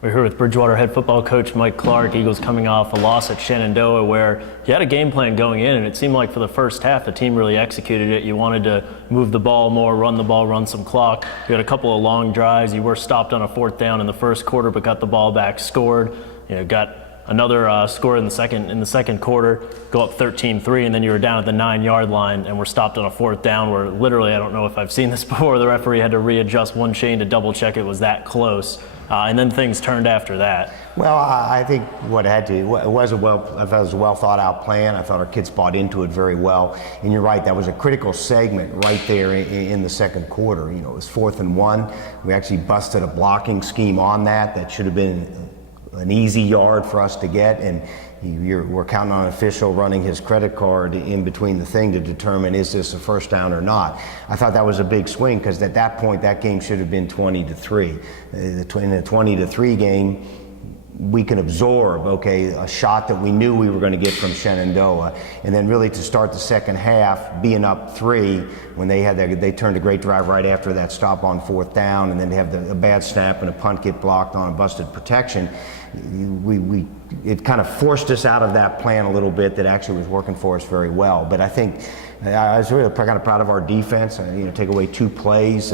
We're here with Bridgewater head football coach Mike Clark. Eagles coming off a loss at Shenandoah where you had a game plan going in, and it seemed like for the first half the team really executed it. You wanted to move the ball more, run the ball, run some clock. You had a couple of long drives. You were stopped on a fourth down in the first quarter but got the ball back, scored. Got another score in the second quarter, go up 13-3, and then you were down at the 9-yard line and were stopped on a fourth down where literally, I don't know if I've seen this before, the referee had to readjust one chain to double check it was that close. And then things turned after that. Well, I think what it had to, it was I thought it was a well thought out plan. I thought our kids bought into it very well. And you're right, that was a critical segment right there in the second quarter. It was 4th and 1. We actually busted a blocking scheme on that. That should have been an easy yard for us to get, and we're counting on an official running his credit card in between the thing to determine is this a first down or not. I thought that was a big swing because at that point that game should have been 20-3. In a 20-3 game, we can absorb, a shot that we knew we were going to get from Shenandoah, and then really to start the second half being up 3 when they turned a great drive right after that stop on 4th down, and then they have a bad snap and a punt get blocked on a busted protection. It kind of forced us out of that plan a little bit that actually was working for us very well. But I think I was really kind of proud of our defense. Take away 2 plays.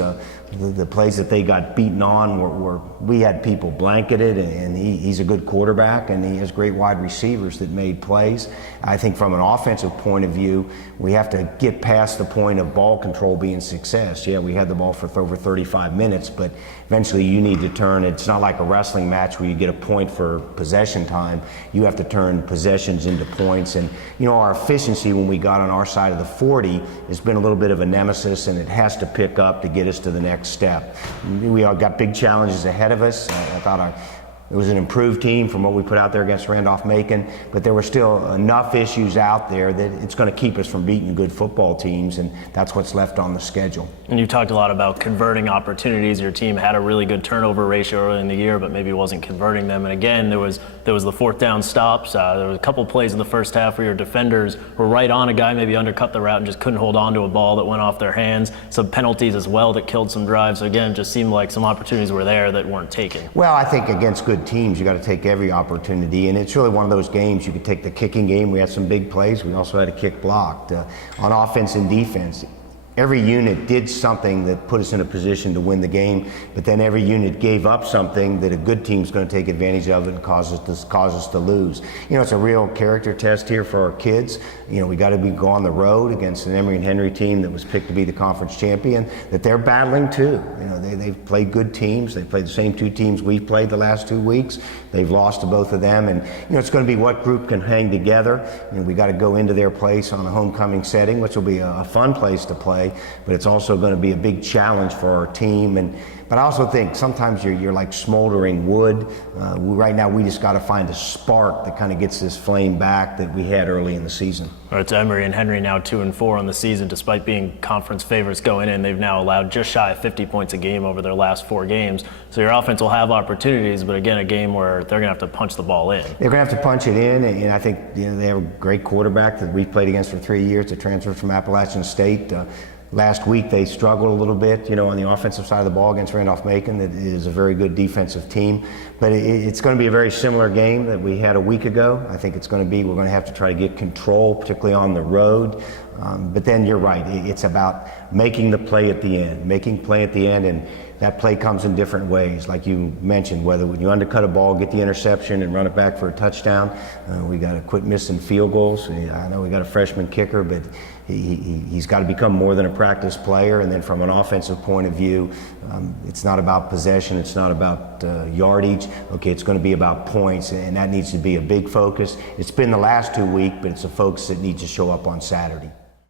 The plays that they got beaten on were we had people blanketed, and he's a good quarterback, and he has great wide receivers that made plays. I think from an offensive point of view, we have to get past the point of ball control being success. Yeah, we had the ball for over 35 minutes, but eventually you need to turn. It's not like a wrestling match where you get a point for possession time. You have to turn possessions into points, and our efficiency when we got on our side of the 40 has been a little bit of a nemesis, and it has to pick up to get us to the next step. We all got big challenges ahead of us. I thought it was an improved team from what we put out there against Randolph-Macon, but there were still enough issues out there that it's going to keep us from beating good football teams, and that's what's left on the schedule. And you talked a lot about converting opportunities. Your team had a really good turnover ratio early in the year, but maybe wasn't converting them. And again, there was the 4th down stops. There was a couple plays in the first half where your defenders were right on a guy, maybe undercut the route and just couldn't hold on to a ball that went off their hands. Some penalties as well that killed some drives. So again, it just seemed like some opportunities were there that weren't taken. Well, I think against good teams, you got to take every opportunity, and it's really one of those games. You could take the kicking game. We had some big plays. We also had a kick blocked. On offense and defense, every unit did something that put us in a position to win the game, but then every unit gave up something that a good team's going to take advantage of and cause us to lose. It's a real character test here for our kids. We got to go on the road against an Emory and Henry team that was picked to be the conference champion, that they're battling too. They've played good teams. They've played the same 2 teams we've played the last 2 weeks. They've lost to both of them, and it's going to be what group can hang together. We got to go into their place on a homecoming setting, which will be a fun place to play. But it's also going to be a big challenge for our team. But I also think sometimes you're like smoldering wood. Right now we just got to find a spark that kind of gets this flame back that we had early in the season. It's Emory and Henry now 2-4 on the season, despite being conference favorites going in. They've now allowed just shy of 50 points a game over their last 4 games. So your offense will have opportunities, but again, a game where they're going to have to punch the ball in. They're going to have to punch it in, and I think they have a great quarterback that we've played against for 3 years, that transferred from Appalachian State. Last week they struggled a little bit, on the offensive side of the ball against Randolph-Macon. That is a very good defensive team. But it's going to be a very similar game that we had a week ago. I think we're going to have to try to get control, particularly on the road. But then you're right, it's about making the play at the end, and that play comes in different ways. Like you mentioned, whether when you undercut a ball, get the interception and run it back for a touchdown. We got to quit missing field goals. I know we got a freshman kicker, but he's got to become more than a practice player. And then from an offensive point of view, it's not about possession, it's not about yardage. It's going to be about points, and that needs to be a big focus. It's been the last 2 weeks, but it's a focus that needs to show up on Saturday.